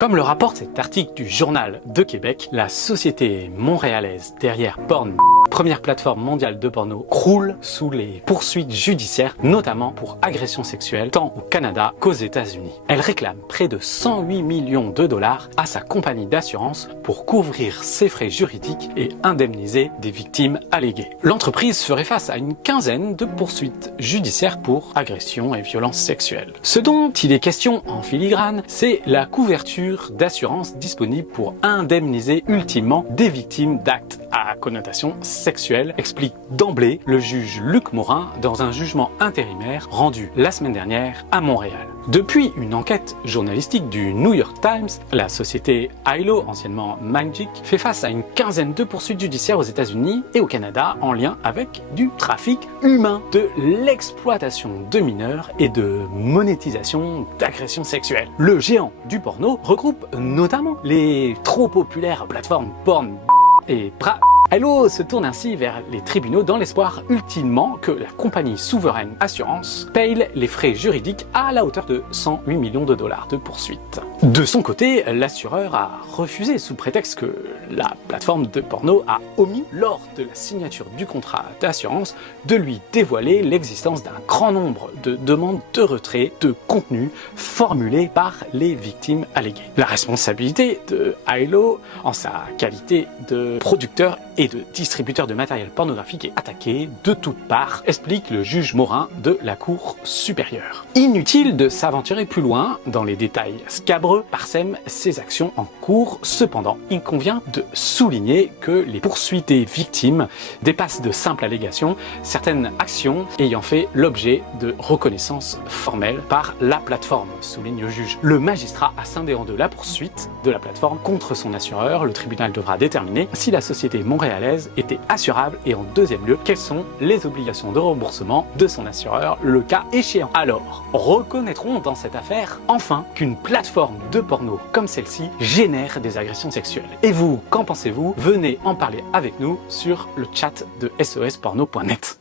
Comme le rapporte cet article du Journal de Québec, la société montréalaise derrière Porn, première plateforme mondiale de porno, croule sous les poursuites judiciaires, notamment pour agression sexuelle, tant au Canada qu'aux États-Unis. Elle réclame près de 108 millions de dollars à sa compagnie d'assurance pour couvrir ses frais juridiques et indemniser des victimes alléguées. L'entreprise ferait face à une quinzaine de poursuites judiciaires pour agression et violence sexuelle. Ce dont il est question en filigrane, c'est la couverture d'assurance disponible pour indemniser ultimement des victimes d'actes à connotation sexuelle, explique d'emblée le juge Luc Morin dans un jugement intérimaire rendu la semaine dernière à Montréal. Depuis une enquête journalistique du New York Times, la société ILO, anciennement Magic, fait face à une quinzaine de poursuites judiciaires aux États-Unis et au Canada en lien avec du trafic humain, de l'exploitation de mineurs et de monétisation d'agressions sexuelles. Le géant du porno regroupe notamment les trop populaires plateformes porn et ILO se tourne ainsi vers les tribunaux dans l'espoir ultimement que la compagnie souveraine Assurance paye les frais juridiques à la hauteur de 108 millions de dollars de poursuite. De son côté, l'assureur a refusé sous prétexte que la plateforme de porno a omis, lors de la signature du contrat d'assurance, de lui dévoiler l'existence d'un grand nombre de demandes de retrait de contenu formulées par les victimes alléguées. La responsabilité de ILO, en sa qualité de producteur et de distributeur de matériel pornographique, est attaquée de toutes parts, explique le juge Morin de la Cour supérieure. Inutile de s'aventurer plus loin dans les détails scabreux parsèment ces actions en cours. Cependant, il convient de souligner que les poursuites des victimes dépassent de simples allégations, certaines actions ayant fait l'objet de reconnaissance formelle par la plateforme, souligne le juge. Le magistrat a scindé en deux la poursuite de la plateforme contre son assureur. Le tribunal devra déterminer si la société montréalaise était assurable et, en deuxième lieu, quelles sont les obligations de remboursement de son assureur le cas échéant. Alors, reconnaîtrons dans cette affaire enfin qu'une plateforme de porno comme celle-ci génère des agressions sexuelles. Et vous, qu'en pensez-vous? Venez en parler avec nous sur le chat de sosporno.net.